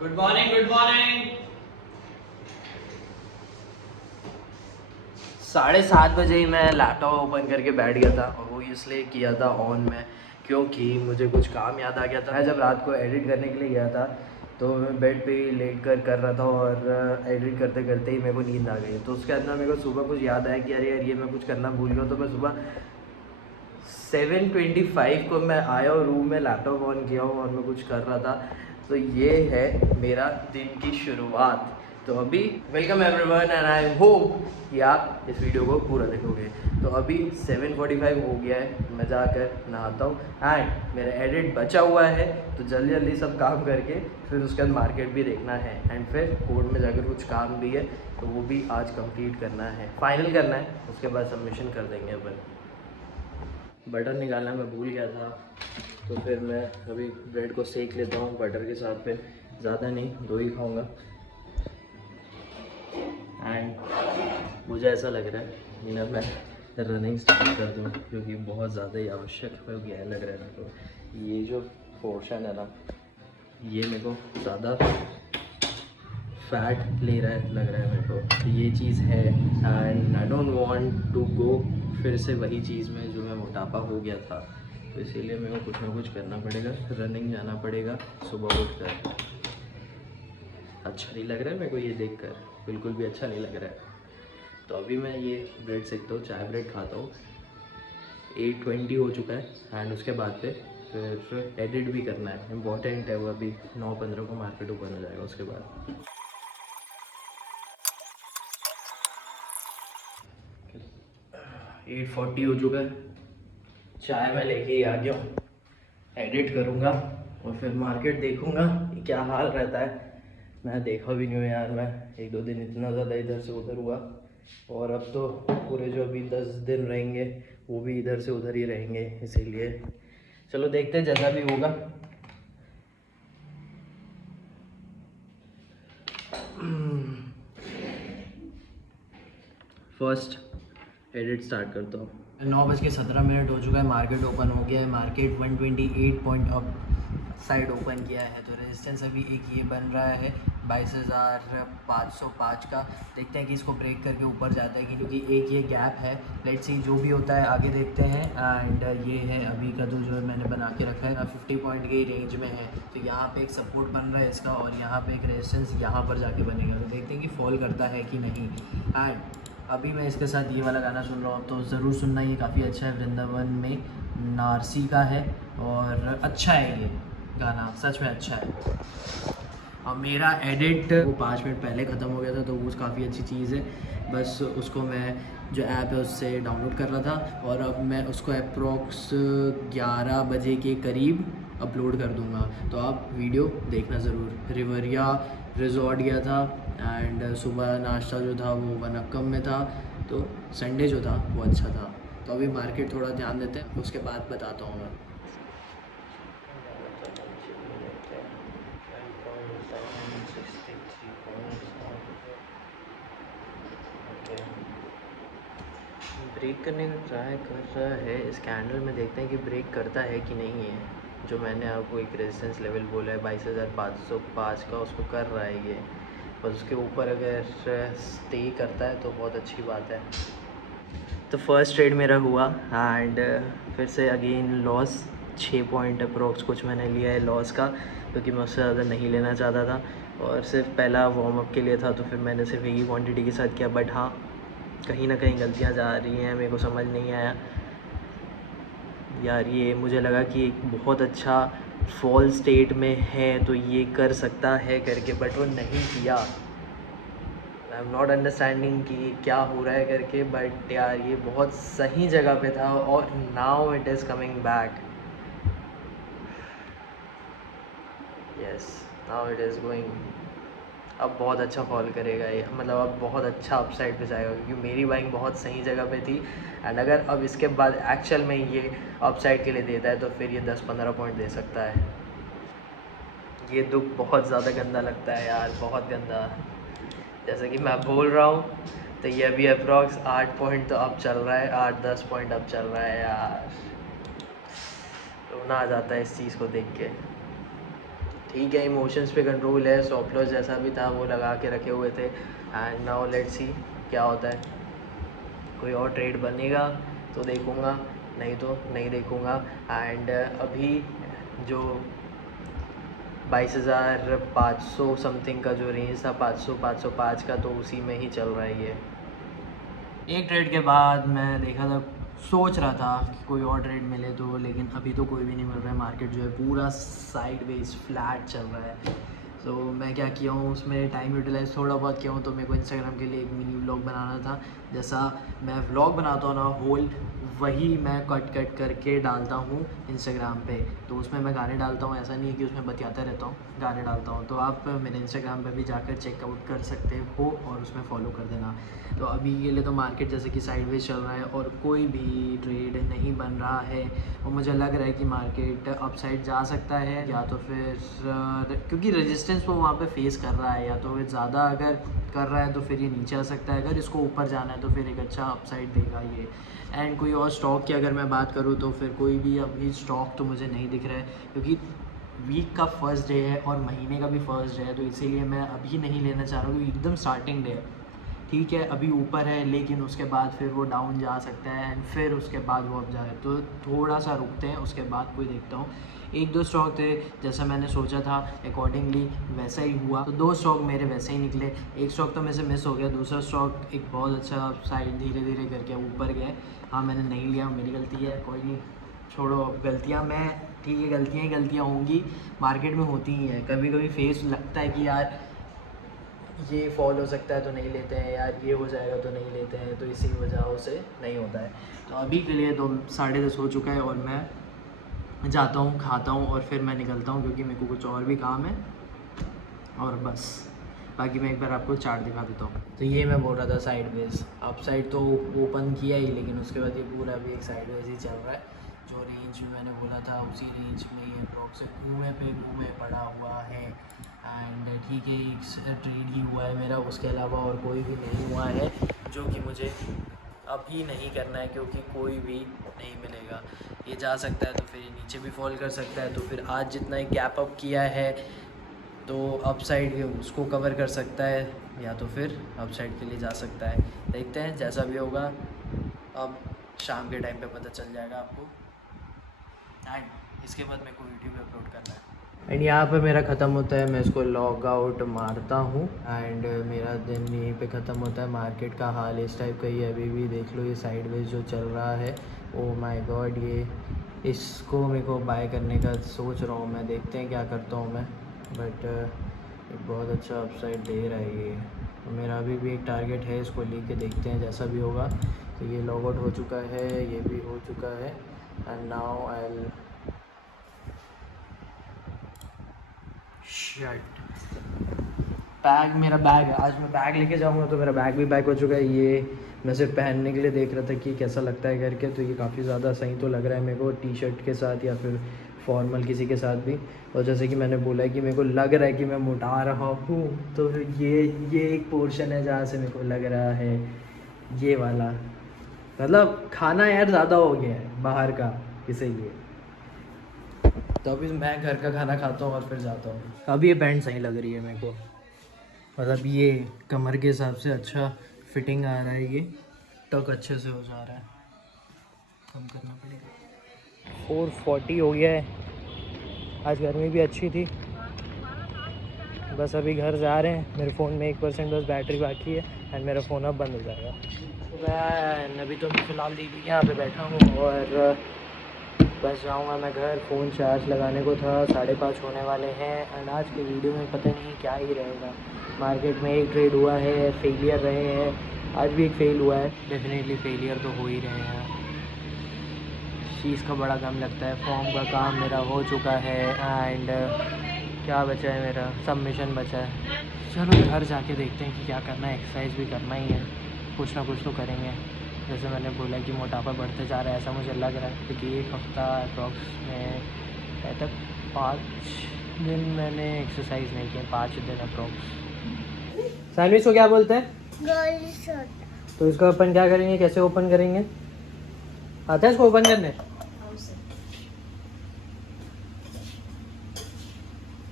Good morning good morning. 7:30 बजे ही मैं laptop open करके बैठ गया था और वो इसलिए किया था ऑन में क्योंकि मुझे कुछ काम याद आ गया था। मैं जब रात को एडिट करने के लिए गया था तो मैं बेड पे ही लेट कर रहा था और एडिट करते करते ही मेरे को नींद आ गई। तो उसके अंदर मेरे को सुबह कुछ याद आया कि अरे यार ये मैं कुछ करना भूल गया। तो मैं सुबह 7:25 को मैं आया और रूम में लैपटॉप ऑन किया हूँ और मैं कुछ कर रहा था। तो ये है मेरा दिन की शुरुआत। तो अभी welcome everyone and I hope कि आप इस वीडियो को पूरा देखोगे। तो अभी 7:45 हो गया है, मैं जाकर नहाता हूँ एंड मेरा एडिट बचा हुआ है। तो जल्दी जल्दी सब काम करके फिर उसके बाद मार्केट भी देखना है एंड फिर कोर्ट में जाकर कुछ काम भी है तो वो भी आज कंप्लीट करना है, फाइनल करना है। उसके बाद सबमिशन कर देंगे अपन। बटर निकालना मैं भूल गया था तो फिर मैं अभी ब्रेड को सेक लेता हूँ बटर के साथ। फिर ज़्यादा नहीं, 2 ही खाऊँगा। एंड मुझे ऐसा लग रहा है कि ना मैं रनिंग स्टार्ट कर दूँ क्योंकि बहुत ज़्यादा ही आवश्यक हो गया है लग रहा है मेरे को। ये जो पोर्शन है ना ये मेरे को ज़्यादा फैट ले रहा है लग रहा है मेरे को। तो ये चीज़ है and I don't want to go फिर से वही चीज़ में जो मैं मोटापा हो गया था। तो इसीलिए मेरे को कुछ ना कुछ करना पड़ेगा, रनिंग जाना पड़ेगा सुबह उठकर। अच्छा नहीं लग रहा है मेरे को ये देखकर, बिल्कुल भी अच्छा नहीं लग रहा है। तो अभी मैं ये ब्रेड सेकता हूँ, चाय ब्रेड खाता हूँ। 8:20 हो चुका है एंड उसके बाद पे फिर एडिट भी करना है, इम्पॉर्टेंट है वो। अभी 9:15 को मार्केट ओपन हो जाएगा उसके बाद। 8:40 हो चुका है, चाय मैं लेके ही आ गया हूँ। एडिट करूँगा और फिर मार्केट देखूँगा कि क्या हाल रहता है। मैं देखा भी नहीं हूँ यार, मैं 1-2 दिन इतना ज़्यादा इधर से उधर हुआ और अब तो पूरे जो अभी 10 दिन रहेंगे वो भी इधर से उधर ही रहेंगे। इसीलिए चलो देखते हैं जैसा भी होगा। फर्स्ट एडिट स्टार्ट करता हूँ। 9:17 हो चुका है, मार्केट ओपन हो गया है। Market 128 point up side open किया है। तो रेजिस्टेंस अभी एक ये बन रहा है 22,505 का। देखते हैं कि इसको ब्रेक करके ऊपर जाता है कि, क्योंकि एक ये गैप है। लेट्स सी जो भी होता है आगे देखते हैं। एंड ये है अभी का तो जो है मैंने बना के रखा है 50 पॉइंट की रेंज में है। तो यहाँ पे एक सपोर्ट बन रहा है इसका और यहाँ पे एक रेजिस्टेंस यहाँ पर जाके बनेगा। तो देखते हैं कि फॉल करता है कि नहीं। एंड अभी मैं इसके साथ ये वाला गाना सुन रहा हूँ तो ज़रूर सुनना, ये काफ़ी अच्छा है। वृंदावन में नारसी का है और अच्छा है ये गाना, सच में अच्छा है। और मेरा एडिट वो 5 मिनट पहले ख़त्म हो गया था तो वो काफ़ी अच्छी चीज़ है। बस उसको मैं जो ऐप है उससे डाउनलोड कर रहा था और अब मैं उसको अप्रॉक्स 11 बजे के करीब अपलोड कर दूंगा। तो आप वीडियो देखना ज़रूर। रिवरिया रिजॉर्ट गया था एंड सुबह नाश्ता जो था वो वनक्कम में था। तो संडे जो था वो अच्छा था। तो अभी मार्केट थोड़ा ध्यान देते हैं, उसके बाद बताता हूँ मैं। ब्रेक करने का ट्राई कर रहा है इस कैंडल में, देखते हैं कि ब्रेक करता है कि नहीं है। जो मैंने आपको एक रेजिस्टेंस लेवल बोला है 22,505 का, उसको कर रहा है ये। बस उसके ऊपर अगर स्टे करता है तो बहुत अच्छी बात है। तो फर्स्ट ट्रेड मेरा हुआ एंड फिर से अगेन लॉस 6 पॉइंट अप्रोक्स कुछ मैंने लिया है लॉस का, क्योंकि मैं उससे ज़्यादा नहीं लेना चाहता था और सिर्फ पहला वार्म अप के लिए था। तो फिर मैंने सिर्फ एक ही क्वांटिटी के साथ किया। बट हाँ, कहीं ना कहीं गलतियाँ जा रही हैं, मेरे को समझ नहीं आया यार। ये मुझे लगा कि एक बहुत अच्छा फॉल स्टेट में है तो ये कर सकता है करके, बट वो नहीं किया। आई एम नॉट अंडरस्टैंडिंग कि क्या हो रहा है करके। बट यार ये बहुत सही जगह पे था और now it is coming back. Yes, now it is going. अब बहुत अच्छा फॉल करेगा ये, मतलब अब बहुत अच्छा अपसाइड पे जाएगा क्योंकि मेरी बाइंग बहुत सही जगह पे थी। एंड अगर अब इसके बाद एक्चुअल में ये अपसाइड के लिए देता है तो फिर ये 10-15 पॉइंट दे सकता है। ये दुख बहुत ज़्यादा गंदा लगता है यार, बहुत गंदा। जैसे कि मैं बोल रहा हूँ तो ये अभी अप्रॉक्स 8 पॉइंट तो अब चल रहा है, 8-10 पॉइंट अब चल रहा है यार। रोना आ जाता है इस चीज़ को देख के। ठीक है, इमोशंस पे कंट्रोल है, स्टॉप लॉस जैसा भी था वो लगा के रखे हुए थे। एंड नाउ लेट्स सी क्या होता है। कोई और ट्रेड बनेगा तो देखूँगा, नहीं तो नहीं देखूँगा। एंड अभी जो 22,500 समथिंग का जो रेंज था, 500-505 का, तो उसी में ही चल रहा है ये। एक ट्रेड के बाद मैं देखा था, सोच रहा था कि कोई और ट्रेड मिले तो, लेकिन अभी तो कोई भी नहीं मिल रहा है। मार्केट जो है पूरा साइडवेज फ्लैट चल रहा है। तो मैं क्या किया हूँ, उसमें टाइम यूटिलाइज़ थोड़ा बहुत किया हूँ। तो मेरे को इंस्टाग्राम के लिए एक मिनी व्लॉग बनाना था। जैसा मैं व्लॉग बनाता हूँ ना होल, वही मैं कट करके डालता हूँ इंस्टाग्राम पे। तो उसमें मैं गाने डालता हूँ, ऐसा नहीं है कि उसमें बतियाता रहता हूँ, गाने डालता हूँ। तो आप मेरे इंस्टाग्राम पे भी जाकर चेकआउट कर सकते हो और उसमें फॉलो कर देना। तो अभी के लिए तो मार्केट जैसे कि साइडवेज चल रहा है और कोई भी ट्रेड नहीं बन रहा है। और मुझे लग रहा है कि मार्केट अपसाइड जा सकता है, या तो फिर क्योंकि रेजिस्टेंस वो वहाँ पे फेस कर रहा है, या तो फिर ज़्यादा अगर कर रहा है तो फिर ये नीचे आ सकता है। अगर इसको ऊपर जाना है तो फिर एक अच्छा अपसाइड देगा ये। एंड कोई और स्टॉक की अगर मैं बात करूँ तो फिर कोई भी अभी स्टॉक तो मुझे नहीं दिख रहा है, क्योंकि वीक का फर्स्ट डे है और महीने का भी फर्स्ट डे है। तो इसीलिए मैं अभी नहीं लेना चाह रहा हूँ, क्योंकि एकदम स्टार्टिंग डे है। ठीक है, अभी ऊपर है, लेकिन उसके बाद फिर वो डाउन जा सकता है एंड फिर उसके बाद वो अप जाए। तो थोड़ा सा रुकते हैं, उसके बाद कोई देखता हूँ। एक दो स्टॉक थे जैसा मैंने सोचा था, अकॉर्डिंगली वैसा ही हुआ। तो दो स्टॉक मेरे वैसे ही निकले। एक स्टॉक तो मेरे से मिस हो गया, दूसरा स्टॉक एक बहुत अच्छा साइड धीरे धीरे करके ऊपर गए। हाँ, मैंने नहीं लिया, मेरी गलती है, कोई नहीं, छोड़ो। गलतियाँ मैं ठीक है, गलतियाँ ही गलतियाँ होंगी, मार्केट में होती ही हैं। कभी कभी फेस लगता है कि यार ये फॉल हो सकता है तो नहीं लेते हैं, यार ये हो जाएगा तो नहीं लेते हैं, तो इसी वजह से नहीं होता है। तो अभी के लिए तो 10:30 हो चुका है और मैं जाता हूँ, खाता हूँ और फिर मैं निकलता हूँ, क्योंकि मेरे को कुछ और भी काम है। और बस बाकी मैं एक बार आपको चार्ट दिखा देता हूँ। तो ये मैं बोल रहा था साइडवेज, अप साइड तो ओपन किया ही, लेकिन उसके बाद ये पूरा भी एक साइडवेज ही चल रहा है। जो रेंज में मैंने बोला था उसी रेंज में ये ड्रॉप से घूमे पड़ा हुआ है। एंड ठीक है, एक ट्रेड ही हुआ है मेरा, उसके अलावा और कोई भी नहीं हुआ है, जो कि मुझे अभी नहीं करना है, क्योंकि कोई भी नहीं मिलेगा। ये जा सकता है तो फिर ये नीचे भी फॉल कर सकता है। तो फिर आज जितना एक गैप अप किया है तो अप साइड उसको कवर कर सकता है, या तो फिर अप साइड के लिए जा सकता है। देखते हैं जैसा भी होगा, अब शाम के टाइम पे पता चल जाएगा आपको। एंड इसके बाद मेरे को वीडियो भी अपलोड करना है। एंड यहाँ पे मेरा ख़त्म होता है, मैं इसको लॉग आउट मारता हूँ एंड मेरा दिन यहीं पे ख़त्म होता है। मार्केट का हाल इस टाइप का ही अभी भी देख लो, ये साइडवेज जो चल रहा है। ओह माय गॉड, ये इसको मेरे को बाय करने का सोच रहा हूँ मैं, देखते हैं क्या करता हूँ मैं। बट एक बहुत अच्छा अपसाइड दे रहा है ये। तो मेरा अभी भी एक टारगेट है, इसको लेके देखते हैं जैसा भी होगा। तो ये लॉग आउट हो चुका है, ये भी हो चुका है। And now I will shirt bag, मेरा बैग है, आज मैं बैग लेके जाऊंगा तो मेरा बैग भी पैक हो चुका है। ये मैं सिर्फ पहनने के लिए देख रहा था कि कैसा लगता है करके, तो ये काफ़ी ज़्यादा सही तो लग रहा है मेरे को, टी शर्ट के साथ या फिर फॉर्मल किसी के साथ भी। और जैसे कि मैंने बोला है कि मेरे को लग रहा है कि मैं मोटा रहा हूँ, तो ये एक पोर्शन है जहाँ से मेरे को लग रहा है, ये वाला। मतलब खाना यार ज़्यादा हो गया है बाहर का, इसीलिए। तो अभी मैं घर का खाना खाता हूँ और फिर जाता हूँ। अभी ये पैंट सही लग रही है मेरे को, मतलब ये कमर के हिसाब से अच्छा फिटिंग आ रहा है, ये टक अच्छे से हो जा रहा है। कम करना पड़ेगा। 440 हो गया है, आज गर्मी भी अच्छी थी। बस अभी घर जा रहे हैं, मेरे फ़ोन में 1% बस बैटरी बाकी है एंड मेरा फ़ोन अब बंद हो जाएगा। तो अभी तो मैं फ़िलहाल दीदी के यहाँ पे बैठा हूँ और बस जाऊँगा मैं घर। फ़ोन चार्ज लगाने को था, 5:30 होने वाले हैं। एंड आज की वीडियो में पता नहीं क्या ही रहेगा। मार्केट में एक ट्रेड हुआ है, फेलियर रहे हैं, आज भी एक फेल हुआ है। डेफिनेटली फेलियर तो हो ही रहे हैं, इस चीज़ का बड़ा गम लगता है। फॉर्म का काम मेरा हो चुका है एंड क्या बचा है, मेरा सबमिशन बचा है। चलो घर जाके देखते हैं कि क्या करना है, एक्सरसाइज भी करना ही है, कुछ ना कुछ तो करेंगे। जैसे मैंने बोला कि मोटापा बढ़ते जा रहा है, ऐसा मुझे लग रहा है, क्योंकि एक हफ़्ता अप्रॉक्स में तक 5 दिन मैंने एक्सरसाइज नहीं किया, 5 दिन अप्रॉक्स। सैंडविच को क्या बोलते हैं? तो इसको अपन क्या करेंगे, कैसे ओपन करेंगे, आता है इसको ओपन करने?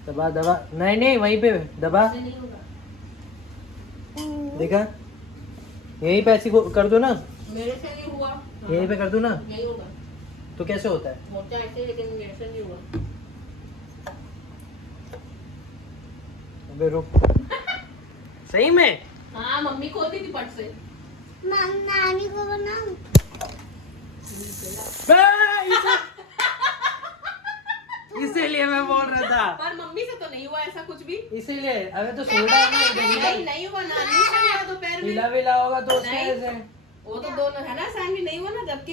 दबा दबा, नहीं नहीं वहीं पे दबा, नहीं होगा, देखा, यहीं पे ऐसी कर दो ना, मेरे से नहीं हुआ। यहीं पे कर दो ना, नहीं होगा, तो कैसे होता है? होता है ऐसे, लेकिन मेरे से नहीं हुआ। अबे रुक, सही में? हाँ मम्मी खोलती थी पट से। नानी को बनाऊं? इसीलिए मैं बोल रहा था, पर मम्मी से तो नहीं हुआ ऐसा कुछ भी। इसीलिए। अबे तो सोडा है ना, नहीं नहीं हुआ, नानी से हुआ दोपहर में। हिला विला होगा तो उसके नहीं। ऐसे। वो तो दोनों है ना, सैंडी नहीं हुआ ना, जबकि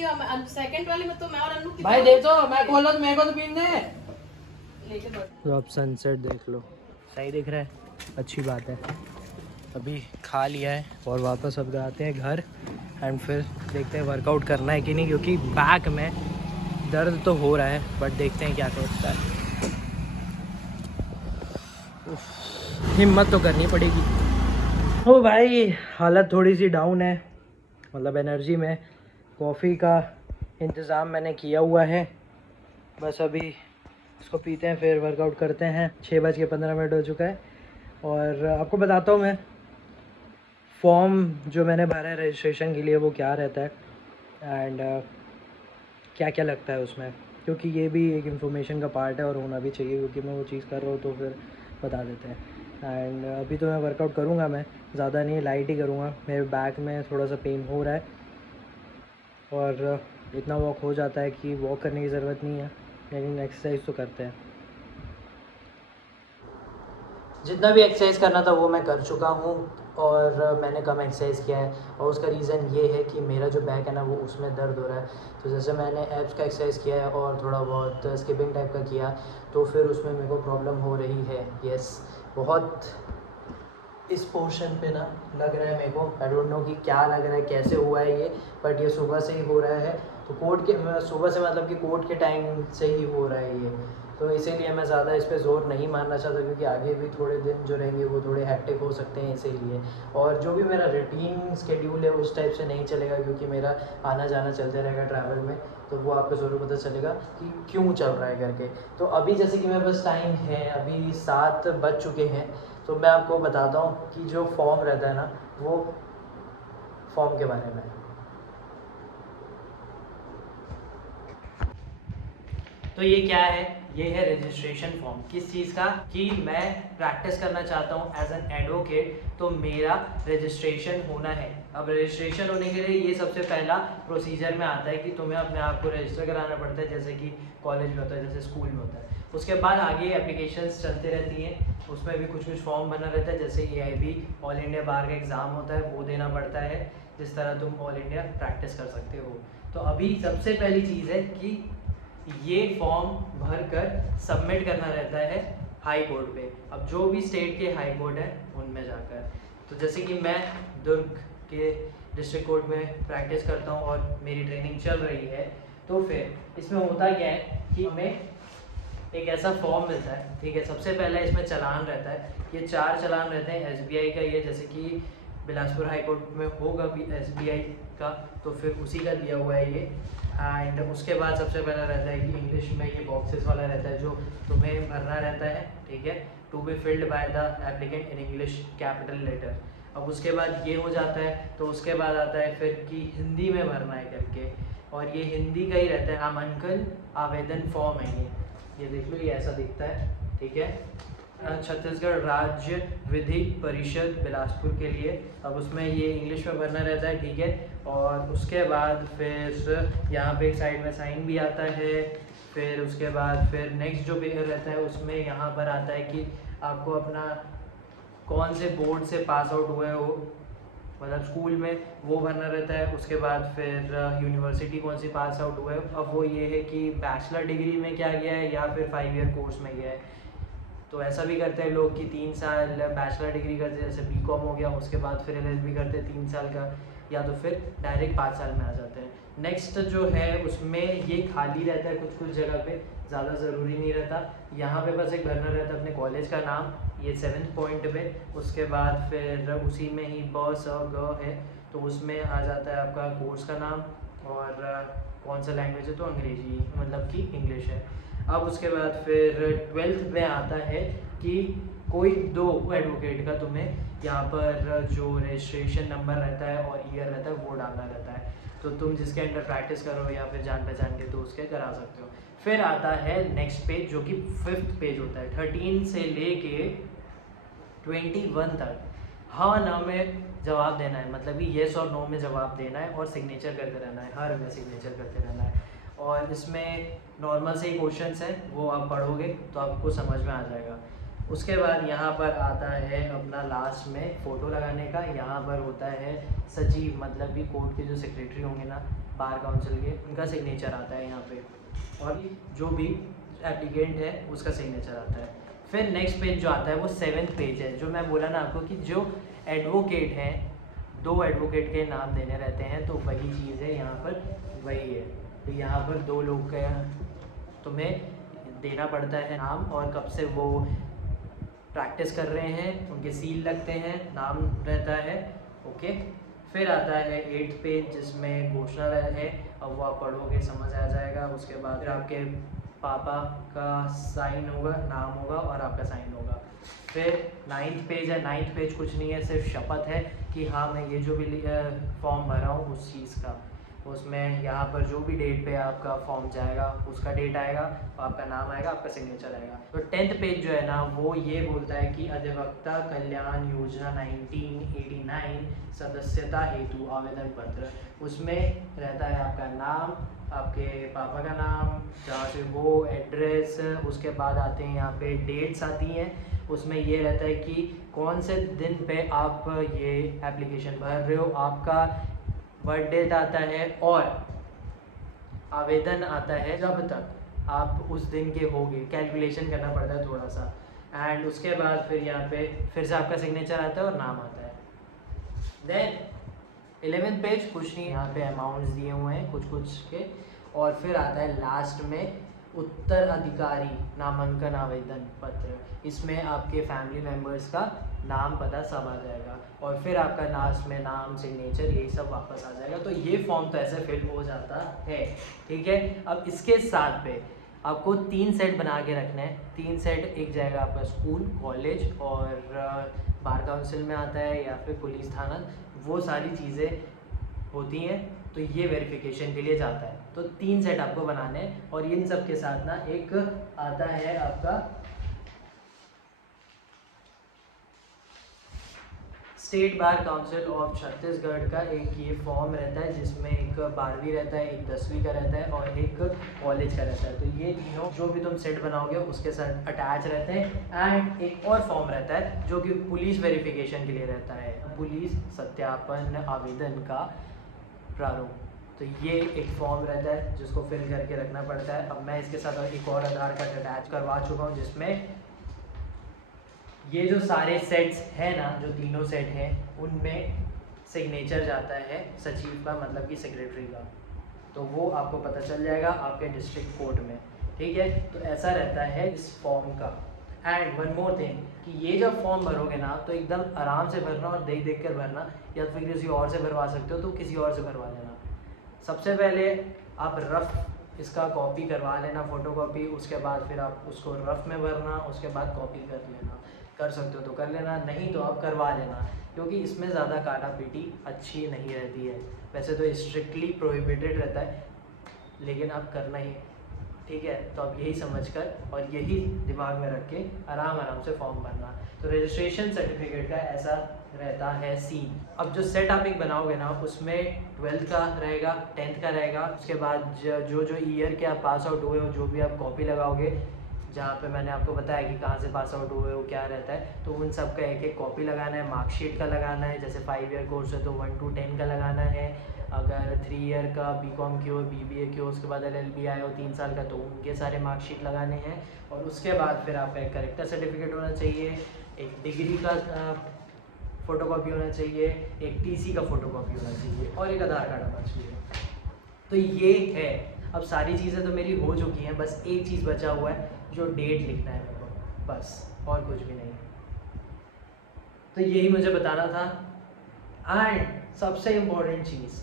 सेकंड वाले में तो मैं और अनु की भाई दे दो, मैं खोला तो मेरे को तो पीने। लेके बैठ। तो अब सनसेट देख लो, सही दिख रहा है, अच्छी बात है। अभी खा लिया है और वापस अब आते हैं घर एंड फिर देखते हैं वर्कआउट करना है कि नहीं, क्योंकि बैक में दर्द तो हो रहा है, बट देखते हैं क्या होता है। हिम्मत तो करनी पड़ेगी। ओ भाई, हालत थोड़ी सी डाउन है, मतलब एनर्जी में। कॉफ़ी का इंतज़ाम मैंने किया हुआ है, बस अभी इसको पीते हैं फिर वर्कआउट करते हैं। 6:15 हो चुका है और आपको बताता हूँ मैं फॉर्म जो मैंने भरा है रजिस्ट्रेशन के लिए वो क्या रहता है एंड क्या क्या लगता है उसमें, क्योंकि ये भी एक इन्फॉर्मेशन का पार्ट है और होना भी चाहिए, क्योंकि मैं वो चीज़ कर रहा हूँ तो फिर बता देते हैं। एंड अभी तो मैं वर्कआउट करूँगा, मैं ज़्यादा नहीं, लाइट ही करूँगा। मेरे बैक में थोड़ा सा पेन हो रहा है और इतना वॉक हो जाता है कि वॉक करने की ज़रूरत नहीं है, लेकिन एक्सरसाइज तो करते हैं। जितना भी एक्सरसाइज करना था वो मैं कर चुका हूँ और मैंने कम एक्सरसाइज किया है, और उसका रीज़न ये है कि मेरा जो बैक है ना वो उसमें दर्द हो रहा है। तो जैसे मैंने एब्स का एक्सरसाइज किया है और थोड़ा बहुत स्किपिंग टाइप का किया, तो फिर उसमें मेरे को प्रॉब्लम हो रही है। यस, बहुत इस पोर्शन पे ना लग रहा है मेरे को, आई डोंट नो कि क्या लग रहा है, कैसे हुआ है ये, बट ये सुबह से ही हो रहा है। तो कोर्ट के सुबह से मतलब कि कोर्ट के टाइम से ही हो रहा है ये, तो इसीलिए मैं ज़्यादा इस पे ज़ोर नहीं मारना चाहता, क्योंकि आगे भी थोड़े दिन जो रहेंगे वो थोड़े हैक्टिक हो सकते हैं इसीलिए। और जो भी मेरा रूटीन स्केड्यूल है उस टाइप से नहीं चलेगा, क्योंकि मेरा आना जाना चलते रहेगा ट्रैवल में, तो वो आपको ज़रूर पता चलेगा कि क्यों चल रहा है करके। तो अभी जैसे कि मेरे पास टाइम है, अभी 7 बज चुके हैं, तो मैं आपको बताता हूँ कि जो फॉर्म रहता है ना वो फॉर्म के बारे में। तो ये क्या है, ये है रजिस्ट्रेशन फॉर्म। किस चीज़ का, कि मैं प्रैक्टिस करना चाहता हूँ एज एन एडवोकेट, तो मेरा रजिस्ट्रेशन होना है। अब रजिस्ट्रेशन होने के लिए ये सबसे पहला प्रोसीजर में आता है कि तुम्हें अपने आप को रजिस्टर कराना पड़ता है, जैसे कि कॉलेज में होता है, जैसे स्कूल में होता है। उसके बाद आगे एप्लीकेशंस चलती रहती हैं, उसमें भी कुछ फॉर्म बना रहता है, जैसे AIB ऑल इंडिया बार का एग्ज़ाम होता है वो देना पड़ता है, जिस तरह तुम ऑल इंडिया प्रैक्टिस कर सकते हो। तो अभी सबसे पहली चीज़ है कि ये फॉर्म भर कर सबमिट करना रहता है हाई कोर्ट पे। अब जो भी स्टेट के हाई कोर्ट है उनमें जाकर, तो जैसे कि मैं दुर्ग के डिस्ट्रिक्ट कोर्ट में प्रैक्टिस करता हूँ और मेरी ट्रेनिंग चल रही है, तो फिर इसमें होता क्या है कि हमें एक ऐसा फॉर्म मिलता है, ठीक है। सबसे पहले इसमें चालान रहता है, ये 4 चालान रहते हैं SBI का, ये जैसे कि बिलासपुर हाई कोर्ट में होगा भी SBI का, तो फिर उसी का दिया हुआ है ये। एंड उसके बाद सबसे पहला रहता है कि इंग्लिश में ये बॉक्सेस वाला रहता है जो तुम्हें भरना रहता है, ठीक है, to be filled by the applicant in English capital letter. अब उसके बाद ये हो जाता है, तो उसके बाद आता है फिर कि हिंदी में भरना है करके, और ये हिंदी का ही रहता है, नामांकन आवेदन फॉर्म है ये देख लो, ये ऐसा दिखता है, ठीक है। छत्तीसगढ़ राज्य विधिक परिषद बिलासपुर के लिए, अब उसमें ये इंग्लिश में भरना रहता है, ठीक है। और उसके बाद फिर यहाँ पे एक साइड में साइन भी आता है, फिर उसके बाद फिर नेक्स्ट जो पेपर रहता है उसमें यहाँ पर आता है कि आपको अपना कौन से बोर्ड से पास आउट हुए हो, मतलब स्कूल में, वो भरना रहता है। उसके बाद फिर यूनिवर्सिटी कौन सी पास आउट हुआ है, अब वो ये है कि बैचलर डिग्री में क्या गया है या फिर 5 ईयर कोर्स में गया है। तो ऐसा भी करते हैं लोग कि 3 साल बैचलर डिग्री करते हैं, जैसे BCom हो गया, उसके बाद फिर LLB करते हैं 3 साल का, या तो फिर डायरेक्ट 5 साल में आ जाते हैं। नेक्स्ट जो है उसमें ये खाली रहता है कुछ जगह पे, ज़्यादा ज़रूरी नहीं रहता। यहाँ पे बस एक भरना रहता है अपने कॉलेज का नाम, ये 7th पॉइंट पे। उसके बाद फिर उसी में ही ब स ग है, तो उसमें आ जाता है आपका कोर्स का नाम और कौन सा लैंग्वेज है, तो अंग्रेजी, मतलब कि इंग्लिश है। अब उसके बाद फिर 12th में आता है कि कोई 2 एडवोकेट का तुम्हें यहाँ पर जो रजिस्ट्रेशन नंबर रहता है और ईयर रहता है वो डालना रहता है। तो तुम जिसके अंडर प्रैक्टिस करो या फिर जान पहचान के तो उसके करा सकते हो। फिर आता है नेक्स्ट पेज जो कि 5th पेज होता है। 13 से लेके 21 तक हाँ ना में जवाब देना है, मतलब कि येस और नो में जवाब देना है और सिग्नेचर करते रहना है, हर में सिग्नेचर करते रहना है। और इसमें नॉर्मल से ही क्वेश्चंस हैं, वो आप पढ़ोगे तो आपको समझ में आ जाएगा। उसके बाद यहाँ पर आता है अपना लास्ट में फ़ोटो लगाने का। यहाँ पर होता है सचिव, मतलब कि कोर्ट के जो सेक्रेटरी होंगे ना बार काउंसिल के, उनका सिग्नेचर आता है यहाँ पे, और जो भी एप्लीकेंट है उसका सिग्नेचर आता है। फिर नेक्स्ट पेज जो आता है वो 7th पेज है, जो मैं बोला ना आपको कि जो एडवोकेट हैं 2 एडवोकेट के नाम देने रहते हैं, तो वही चीज़ है यहाँ पर, वही है। तो यहाँ पर 2 लोग का तुम्हें देना पड़ता है नाम और कब से वो प्रैक्टिस कर रहे हैं, उनके सील लगते हैं, नाम रहता है। ओके, फिर आता है 8th पेज जिसमें घोषणा है, अब वो आप पढ़ोगे समझ आ जाएगा। उसके बाद फिर आपके पापा का साइन होगा, नाम होगा और आपका साइन होगा। फिर 9th पेज है। 9th पेज कुछ नहीं है, सिर्फ शपथ है कि हाँ मैं ये जो भी फॉर्म भरा हूँ उस चीज़ का, उसमें यहाँ पर जो भी डेट पे आपका फॉर्म जाएगा उसका डेट आएगा, आपका नाम आएगा, आपका सिग्नेचर आएगा। तो 10th पेज जो है ना वो ये बोलता है कि अधिवक्ता कल्याण योजना 1989 सदस्यता हेतु आवेदन पत्र। उसमें रहता है आपका नाम, आपके पापा का नाम, जहाँ से वो एड्रेस, उसके बाद आते हैं यहाँ पे डेट्स आती हैं। उसमें ये रहता है कि कौन से दिन पे आप ये एप्लीकेशन भर रहे हो, आपका बर्थ डेट आता है और आवेदन आता है जब तक आप उस दिन के होगे, कैलकुलेशन करना पड़ता है थोड़ा सा। एंड उसके बाद फिर यहाँ पे फिर से आपका सिग्नेचर आता है और नाम आता है। देन 11th पेज कुछ नहीं, यहाँ पे अमाउंट्स दिए हुए हैं कुछ कुछ के, और फिर आता है लास्ट में उत्तराधिकारी नामांकन आवेदन पत्र। इसमें आपके फैमिली मेम्बर्स का नाम पता सब आ जाएगा और फिर आपका लास्ट में नाम, सिग्नेचर, यही सब वापस आ जाएगा। तो ये फॉर्म तो ऐसे फिल हो जाता है, ठीक है। अब इसके साथ पे आपको 3 सेट बना के रखना है। 3 सेट, एक जाएगा आपका स्कूल, कॉलेज और बार काउंसिल में आता है या फिर पुलिस थाना, वो सारी चीज़ें होती हैं, तो ये वेरिफिकेशन के लिए जाता है। तो 3 सेट आपको बनाने हैं और इन सब के साथ ना एक आता है आपका state bar council of Chhattisgarh का एक ये फॉर्म रहता है जिसमें एक 12वीं रहता है, एक 10वीं का रहता है और एक कॉलेज का रहता है। तो ये तीनों जो भी तुम सेट बनाओगे उसके साथ अटैच रहते हैं। एंड एक और फॉर्म रहता है जो कि पुलिस वेरिफिकेशन के लिए रहता है, पुलिस सत्यापन आवेदन का प्रारूप। तो ये एक फॉर्म रहता है जिसको फिल करके रखना पड़ता है। अब मैं इसके साथ एक और आधार कार्ड अटैच करवा चुका हूँ जिसमें ये जो सारे सेट्स हैं ना, जो तीनों सेट हैं उनमें सिग्नेचर जाता है सचिव का, मतलब कि सेक्रेटरी का। तो वो आपको पता चल जाएगा आपके डिस्ट्रिक्ट कोर्ट में, ठीक है। तो ऐसा रहता है इस फॉर्म का। एंड वन मोर थिंग कि ये जब फॉर्म भरोगे ना तो एकदम आराम से भरना और देख कर भरना, या फिर किसी और से भरवा सकते हो तो किसी और से भरवा लेना। सबसे पहले आप रफ इसका कॉपी करवा लेना, फ़ोटोकॉपी, उसके बाद फिर आप उसको रफ में भरना, उसके बाद कॉपी कर लेना। कर सकते हो तो कर लेना, नहीं तो आप करवा लेना, क्योंकि इसमें ज़्यादा काटा पीटी अच्छी नहीं रहती है। वैसे तो स्ट्रिक्टली प्रोहिबिटेड रहता है लेकिन आप करना ही, ठीक है। तो आप यही समझकर और यही दिमाग में रख के आराम से फॉर्म भरना। तो रजिस्ट्रेशन सर्टिफिकेट का ऐसा रहता है सीन। अब जो सेट आप एक बनाओगे ना उसमें 12th का रहेगा, 10th का रहेगा, उसके बाद जो ईयर के आप पास आउट हुए हो, जो भी आप कॉपी लगाओगे, जहाँ पे मैंने आपको बताया कि कहाँ से पास आउट हुए हो क्या रहता है, तो उन सब का एक कॉपी लगाना है। मार्कशीट का लगाना है, जैसे 5 ईयर कोर्स है तो 1 to 10 का लगाना है। अगर 3 ईयर का BCom की हो, BBA की हो, उसके बाद LLB आए हो 3 साल का, तो उनके सारे मार्कशीट लगाने हैं। और उसके बाद फिर आपका एक करेक्टर सर्टिफिकेट होना चाहिए, एक डिग्री का फ़ोटोकॉपी होना चाहिए, एक TC का फ़ोटोकॉपी होना चाहिए और एक आधार कार्ड होना चाहिए। तो ये है। अब सारी चीज़ें तो मेरी हो चुकी हैं, बस एक चीज़ बचा हुआ है जो डेट लिखना है मेरे को, बस और कुछ भी नहीं। तो यही मुझे बताना था। एंड सबसे इम्पोर्टेंट चीज़,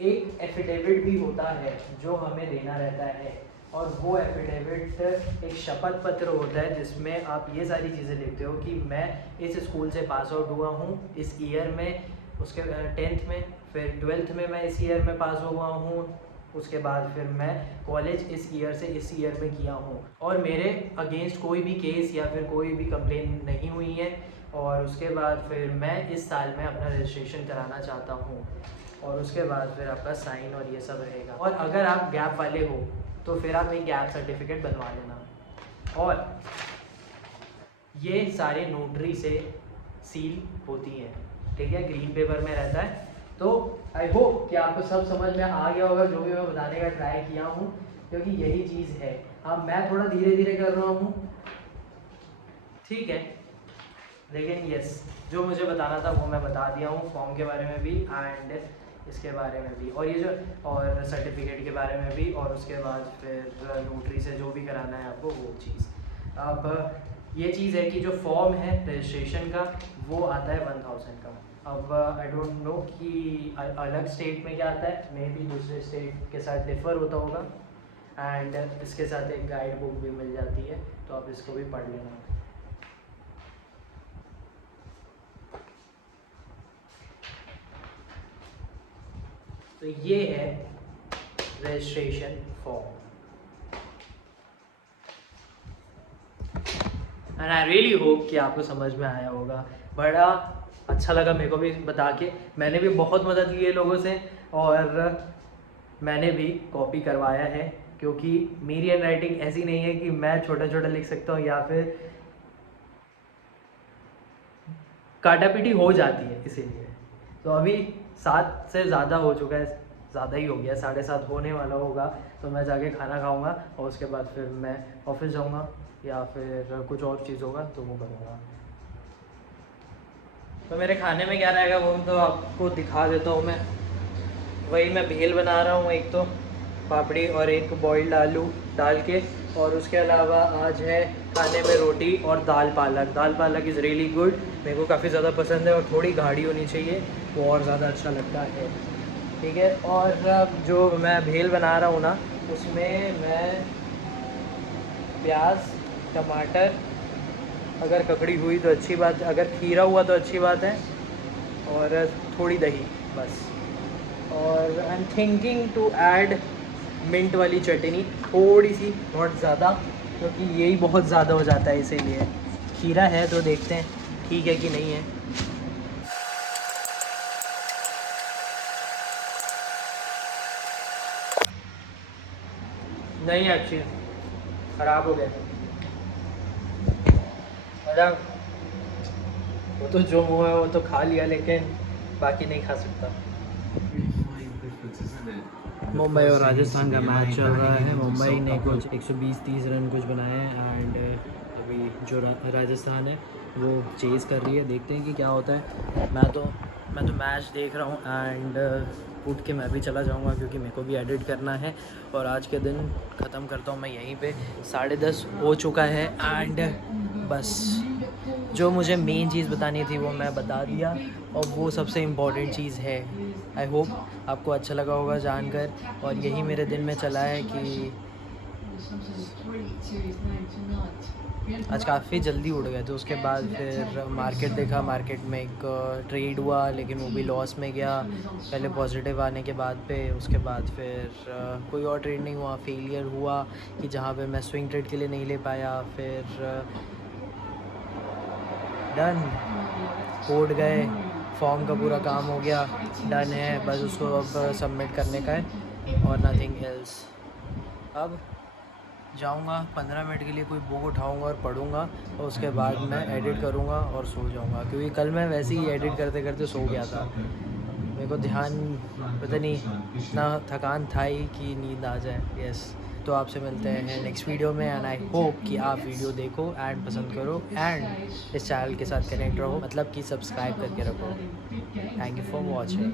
एक एफिडेविट भी होता है जो हमें देना रहता है और वो एफिडेविट एक शपथ पत्र होता है जिसमें आप ये सारी चीज़ें लिखते हो कि मैं इस स्कूल से पास आउट हुआ हूँ इस ईयर में, उसके 10th में, फिर 12th में मैं इस ईयर में पास हुआ हूँ, उसके बाद फिर मैं कॉलेज इस ईयर से इस ईयर में किया हूँ और मेरे अगेंस्ट कोई भी केस या फिर कोई भी कंप्लेन नहीं हुई है। और उसके बाद फिर मैं इस साल में अपना रजिस्ट्रेशन कराना चाहता हूँ और उसके बाद फिर आपका साइन और ये सब रहेगा। और अगर आप गैप वाले हो तो फिर आप एक गैप सर्टिफिकेट बनवा लेना। और ये सारे नोटरी से सील होती हैं, ठीक है, ग्रीन पेपर में रहता है। तो आई होप कि आपको सब समझ में आ गया होगा जो भी मैं बताने का ट्राई किया हूँ, क्योंकि यही चीज़ है। हाँ, मैं थोड़ा धीरे धीरे कर रहा हूँ, ठीक है, लेकिन यस, जो मुझे बताना था वो मैं बता दिया हूँ, फॉर्म के बारे में भी एंड इसके बारे में भी, और ये जो और सर्टिफिकेट के बारे में भी, और उसके बाद फिर नोटरी से जो भी कराना है आपको वो चीज़। अब ये चीज़ है कि जो फॉर्म है रजिस्ट्रेशन का वो आता है 1000 का। अब आई डोंट नो कि अलग स्टेट में क्या आता है, मे बी दूसरे स्टेट के साथ डिफ़र होता होगा। एंड इसके साथ एक गाइड बुक भी मिल जाती है, तो आप इसको भी पढ़ लेना। तो ये है registration form and I really hope कि आपको समझ में आया होगा। बड़ा अच्छा लगा मेरे को भी बता के, मैंने भी बहुत मदद ली है लोगों से और मैंने भी कॉपी करवाया है, क्योंकि मेरी हैंड राइटिंग ऐसी नहीं है कि मैं छोटा छोटा लिख सकता हूँ या फिर काटापीटी हो जाती है, इसीलिए। तो अभी 7 से ज़्यादा हो चुका है, ज़्यादा ही हो गया, 7:30 होने वाला होगा। तो मैं जाके खाना खाऊंगा और उसके बाद फिर मैं ऑफिस जाऊंगा या फिर कुछ और चीज़ होगा तो वो करूँगा। तो मेरे खाने में क्या रहेगा वो तो आपको दिखा देता हूँ मैं। वही मैं भेल बना रहा हूँ, एक तो पापड़ी और एक बॉइल्ड आलू डाल के, और उसके अलावा आज है खाने में रोटी और दाल पालक। दाल पालक इज़ रियली गुड, मेरे को काफ़ी ज़्यादा पसंद है और थोड़ी गाढ़ी होनी चाहिए, वो और ज़्यादा अच्छा लगता है, ठीक है। और जो मैं भेल बना रहा हूँ ना, उसमें मैं प्याज, टमाटर, अगर ककड़ी हुई तो अच्छी बात है, अगर खीरा हुआ तो अच्छी बात है, और थोड़ी दही बस। और I am thinking to add mint वाली चटनी, थोड़ी सी, बहुत ज़्यादा, क्योंकि यही बहुत ज़्यादा हो जाता है, इसीलिए। खीरा है तो देखते हैं ठीक है कि नहीं है। नहीं, अच्छी ख़राब हो गया। मतलब वो तो जो मुँह है वो तो खा लिया, लेकिन बाकी नहीं खा सकता। मुंबई और राजस्थान का मैच चल रहा है। मुंबई ने कुछ 120-30 रन कुछ बनाए हैं एंड अभी जो राजस्थान है वो चेज़ कर रही है। देखते हैं कि क्या होता है। मैं तो मैच देख रहा हूँ एंड उठ के मैं भी चला जाऊँगा, क्योंकि मेरे को भी एडिट करना है और आज के दिन ख़त्म करता हूँ मैं यहीं पे। 10:30 हो चुका है एंड बस जो मुझे मेन चीज़ बतानी थी वो मैं बता दिया, और वो सबसे इम्पॉर्टेंट चीज़ है। आई होप आपको अच्छा लगा होगा जानकर, और यही मेरे दिन में चला है कि आज काफ़ी जल्दी उठ गए थे। उसके बाद फिर मार्केट देखा, मार्केट में एक ट्रेड हुआ लेकिन वो भी लॉस में गया, पहले पॉजिटिव आने के बाद पे। उसके बाद फिर कोई और ट्रेड नहीं हुआ, फेलियर हुआ कि जहाँ पे मैं स्विंग ट्रेड के लिए नहीं ले पाया। फिर डन, कोड गए, फॉर्म का पूरा काम हो गया, डन है, बस उसको अब सबमिट करने का है और नथिंग एल्स। अब जाऊंगा 15 मिनट के लिए, कोई बुक उठाऊंगा और पढ़ूंगा, और उसके बाद मैं एडिट करूंगा और सो जाऊंगा, क्योंकि कल मैं वैसे ही एडिट करते करते सो गया था। मेरे को ध्यान, पता नहीं, इतना थकान था ही कि नींद आ जाए। यस, तो आपसे मिलते हैं नेक्स्ट वीडियो में एंड आई होप कि आप वीडियो देखो एंड पसंद करो एंड इस चैनल के साथ कनेक्ट रहो, मतलब कि सब्सक्राइब करके रखो। Thank you for watching.